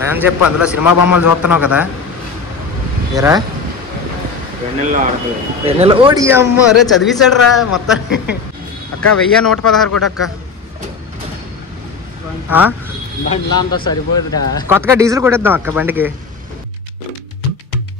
నేను చెప్పు అందులో సినిమా బొమ్మలు చూస్తున్నావు కదా ఏరా పెన్నెల ఓడి అమ్మ అరే చదివించాడు రా మొత్తం అక్క 1116 కూడా అక్క సరిపోతుందా కొత్తగా డీజిల్ కొట్టేద్దాం అక్క బండికి.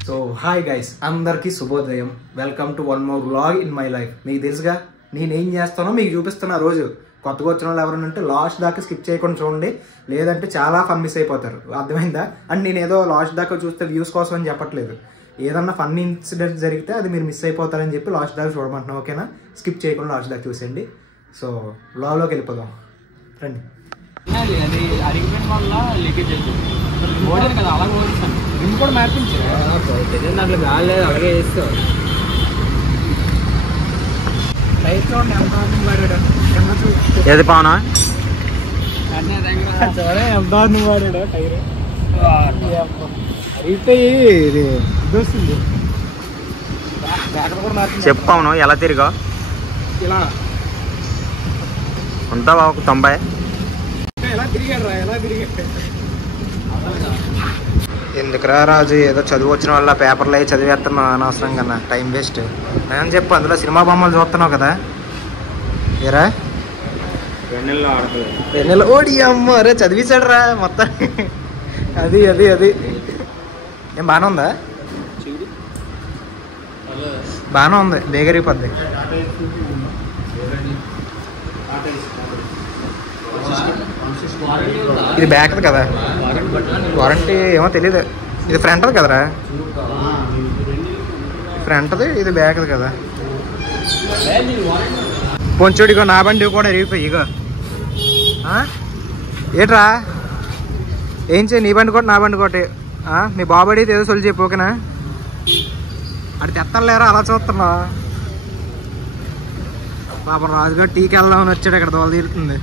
సో హాయ్ గైస్, అందరికీ శుభోదయం. Welcome to one more vlog in my life. మీకు తెలుసుగా నేనేం చేస్తానో మీకు చూపిస్తున్నా. రోజు కొత్తగా వచ్చిన వాళ్ళు ఎవరైనా ఉంటే లాస్ట్ దాకా స్కిప్ చేయకుండా చూడండి, లేదంటే చాలా ఫన్ మిస్ అయిపోతారు. అర్థమైందా? అండ్ నేను ఏదో లాస్ట్ దాకా చూస్తే వ్యూస్ కోసం అని చెప్పట్లేదు. ఏదన్నా ఫన్ ఇన్సిడెంట్ జరిగితే అది మీరు మిస్ అయిపోతారని చెప్పి లాస్ట్ దాకా చూడమంటున్నాం. ఓకేనా? స్కిప్ చేయకుండా లాస్ట్ దాకా చూసేయండి. సో వ్లాగ్లోకి వెళ్ళిపోదాం రండి. అది అరిగిపోయిన వల్ల లీకేజ్ అవుతుంది. ఓడాను కదా, అలాగే ఓడిస్తాను. రిమ్ కూడా మార్పించు. దాంట్లో గాలేదు, అలాగే వేస్తావు. ఏది పావునా ఎంత వాడాడు టైర్ అరిగిపోయి ఇది వస్తుంది. కూడా మార్చి చెప్పావును ఎలా తిరిగా ఇలా ఉంటావా ఒక 90 ఎలా తిరిగాడు రా, ఎలా తిరిగాడు. ఎందుకురా రాజు, ఏదో చదువు వచ్చిన వల్ల పేపర్లు అవి చదివేస్తున్నావు అనవసరం కన్నా, టైం వేస్ట్. నేను చెప్పు అందులో సినిమా బొమ్మలు చూస్తున్నావు కదా ఏరా పెన్నెల ఓడి అమ్మ అరే చదివించాడు రా మొత్తం. అది అది అది ఏం బాగానే ఉందా? బాగానే ఉంది, బేగరిపోద్ది. ఇది బ్యాక్ కదా, వారంటీ ఏమో తెలీదు. ఇది ఫ్రంట్ది కదరా, ఫ్రంట్ది, ఇది బ్యాక్ది కదా. పొంచోడిగో నా బండి కూడా రేగిపోయి ఇగో. ఏట్రా ఏం చేయి, నీ బండి కూడా నా బండి ఒకటి. మీ బాబడి ఏదో సొలి చెప్పు. ఓకేనా? అటు తెత్తలేరా అలా చూస్తున్నా. పాపం రాజుగారు టీకి వెళ్దామని వచ్చాడు, ఇక్కడ దోల తీరుతుంది.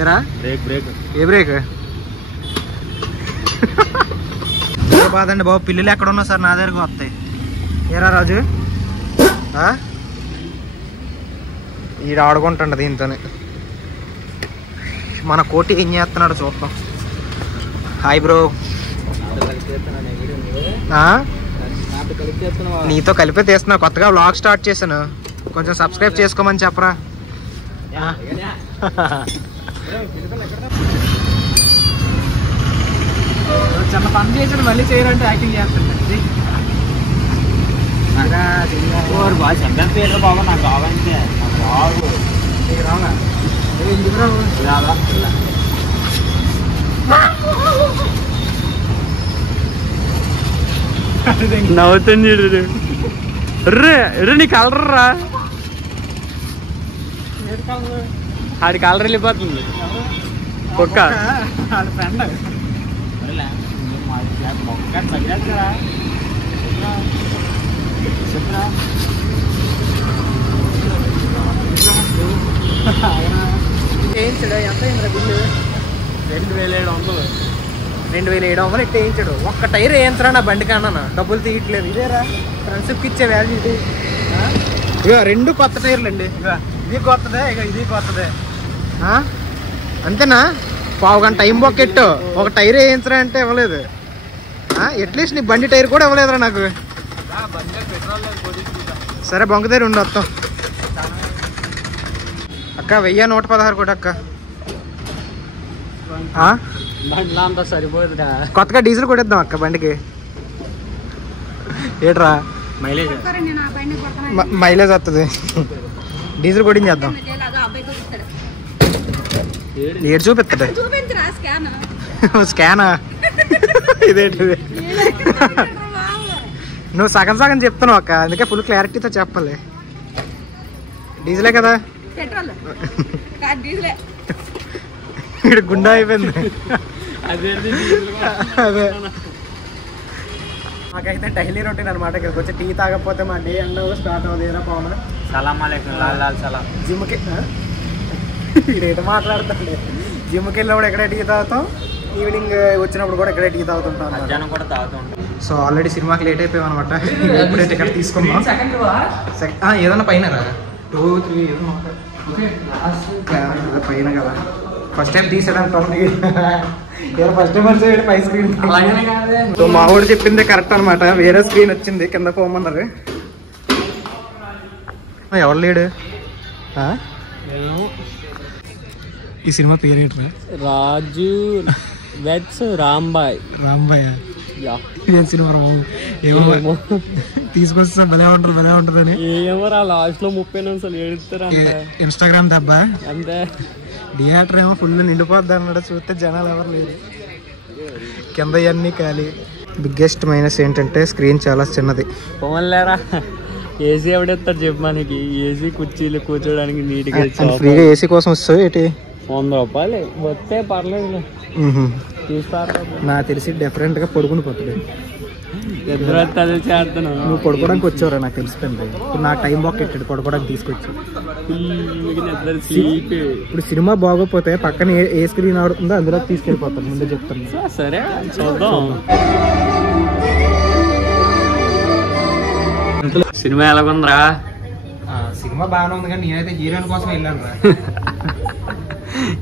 ఏరా బ్రేక్ ఏ బ్రేక్ బాదండి బాబు, పిల్లలు ఎక్కడ ఉన్నా సార్ నా దగ్గరకు వస్తాయి. ఏరా రాజు ఈడ ఆడుకుంటుండ దీంతోనే. మన కోటి ఏం చేస్తున్నాడు చూద్దాం. Hi bro. నీతో కలిపే తీస్తున్నా, కొత్తగా వ్లాగ్ స్టార్ట్ చేశాను, కొంచెం సబ్స్క్రైబ్ చేసుకోమని చెప్పరా. చిన్న పని చేసాడు, మళ్ళీ చేయరంటే యాక్టింగ్ చేస్తుండే. బాగా చెప్పాను పేరు బాబా, నాకు కావాలంటే రావు రావునా ఎందుకు రావు నవ్వుతుంది. నీ కలర్ రా, ఆడి కలర్ వెళ్ళిపోతుంది. కుక్క ఫ్రెండ్ వేయించాడు. ఎంత అయిందిరా బిల్లు? 2700. 2700 ఇట్లా వేయించాడు. ఒక్క టైర్ వేయించరా నా బండి కన్నా, డబ్బులు తీయట్లేదు. ఇదేరా ఫ్రెండ్షిప్కి ఇచ్చే వాల్యూ ఇది. ఇక 2 కొత్త టైర్లు అండి. ఇది కొత్తదే, ఇక ఇది కొత్తదే. అంతేనా? పావు గంట టైం బొక్కెట్టు ఒక టైర్ వేయించరా అంటే ఇవ్వలేదు. అట్లీస్ట్ నీ బండి టైర్ కూడా ఇవ్వలేదురా నాకు. సరే బొంక దగ్గర ఉండి వస్తాం. అక్క 1116 కూడా అక్క. అంతా సరిపోతుందా? కొత్తగా డీజిల్ కొట్టేద్దాం అక్క బండికి. ఏట్రా మైలేజ్ వస్తుంది, డీజిల్ కొట్టించేద్దాం. ఏడు చూపిస్తాడు స్కానా? ఇదేంటిది? నువ్వు సగం సగం చెప్తున్నావు అక్క, అందుకే ఫుల్ క్లారిటీతో చెప్పాలి. డీజిలే కదా, ఇక్కడ గుండా అయిపోయింది. అదే మాకైతే డైలీ రొటీన్ అనమాట. ఇక్కడికి వచ్చి టీ తాగకపోతే మా డే ఎండ్ స్టార్ట్ అవుతుంది. పవన్ జిమ్కి ఇదేట మాట్లాడుతుంది. జిమ్కి వెళ్ళినప్పుడు ఎక్కడే టీ తాగుతాం, ఈవినింగ్ వచ్చినప్పుడు కూడా ఎక్కడే టీ తాగుతుంటాం. సో ఆల్రెడీ సినిమాకి లేట్ అయిపోయాం అనమాట. ఇప్పుడైతే ఇక్కడ తీసుకున్నాం. ఏదన్నా పైన 2, 3 పైన కదా ఫస్ట్ టైం తీసాడంటే ఫస్ట్ టైం వచ్చి పై స్క్రీన్. సో మా వాడు చెప్పింది కరెక్ట్ అనమాట, వేరే స్క్రీన్ వచ్చింది కింద పోమన్నారు. ఎవరు లేడు ఈ సినిమా పేరు ఏంటి? రాజు వెట్స్ రాంబాయ్. ఏం సినిమా ఏమో తీసుకొస్తా భలే ఉంటుందని. ఏమో రా లాస్ట్ లో 30 నిమిషాలు ఏడుస్తారు ఇన్స్టాగ్రామ్ దెబ్బ అంతే. థియేటర్ ఏమో ఫుల్ నిండిపోద్ది అన్నాడు, చూస్తే జనాలు ఎవరు లేరు, కింద ఇవన్నీ ఖాళీ. బిగ్గెస్ట్ మైనస్ ఏంటంటే స్క్రీన్ చాలా చిన్నది. పోన్లేరా, ఏసీ ఎవడెత్తాడు చెప్పు మనకి? ఏసీ కుర్చీలు కూర్చోడానికి నీట్గా ఫ్రీగా ఏసీ కోసం వస్తావు ఏంటి? 100 రూపాయలు వస్తే పర్లేదు తీసుకోరా. నాకు తెలిసి డిఫరెంట్ గా పడుకుని పోతుంది. ఎదురు అదే చేస్తున్నాను. నువ్వు పడుకోవడానికి వచ్చావురా, నాకు తెలిసిపోయింది. ఇప్పుడు నా టైం బాక్ పెట్టాడు పడుకోవడానికి తీసుకొచ్చి. ఇప్పుడు సినిమా బాగోపోతే పక్కన ఏ స్క్రీన్ ఆడుతుందో అందులో తీసుకెళ్ళిపోతాను, ముందే చెప్తాను. సరే చూద్దాం. సినిమా ఎలాగుందిరా? సినిమా బాగానే ఉంది కానీ నేనైతే హీరోయిన్ కోసం వెళ్ళాను రా.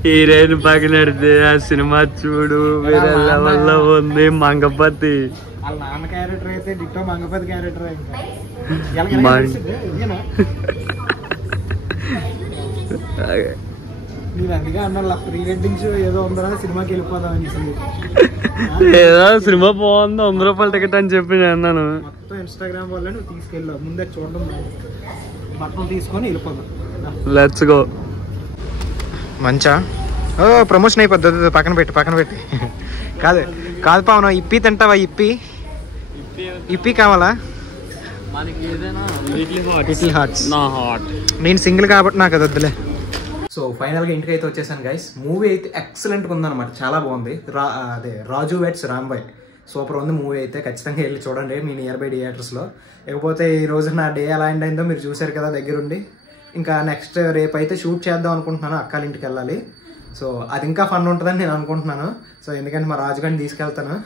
హీరోయిన్ పక్కనడితే ఆ సినిమా చూడు వేరే లెవెల్లో ఉంది. మంగపతి వాళ్ళ నాన్న క్యారెక్టర్ అయితే డిట్టో మంగపతి క్యారెక్టర్. నేను అందుకే అన్నా ప్రీ వెడ్డింగ్స్ ఏదో ఉందా సినిమాకి వెళ్ళిపోదాం అనేసి. ఏదో సినిమా బాగుంది 100 రూపాయల టికెట్ అని చెప్పి నేను అన్నాను. మొత్తం ఇన్స్టాగ్రామ్ వల్ల నువ్వు తీసుకెళ్ళావు, ముందే చూడడం బట్టలు తీసుకొని వెళ్ళిపోదాం. Let's go. మంచా ప్రమోషన్ అయిపోద్ది, పక్కన పెట్టి కాదు పావును. ఇప్పి తింటావా? ఇప్పి కావాలా? నేను సింగిల్ కాబట్టి నాకు అది వద్దులే. సో ఫైనల్గా ఇంటికి అయితే వచ్చేసాను గైస్. మూవీ అయితే ఎక్సలెంట్గా ఉందన్నమాట, చాలా బాగుంది. రాజు వెట్స్ రాంబాయ్ సూపర్ ఉంది మూవీ అయితే. ఖచ్చితంగా వెళ్ళి చూడండి మీ నియర్ బై థియేటర్స్లో. ఇకపోతే ఈ రోజు నా డే ఎలా ఎండ్ అయిందో మీరు చూసారు కదా దగ్గరుండి. ఇంకా నెక్స్ట్ రేపు అయితే షూట్ చేద్దాం అనుకుంటున్నాను, అక్కల ఇంటికి వెళ్ళాలి. సో అది ఇంకా ఫన్ ఉంటుందని నేను అనుకుంటున్నాను. సో ఎందుకంటే మా రాజుగారిని తీసుకెళ్తాను,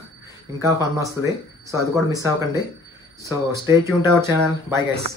ఇంకా ఫన్ వస్తుంది. సో అది కూడా మిస్ అవ్వకండి. So stay tune to our channel. Bye guys.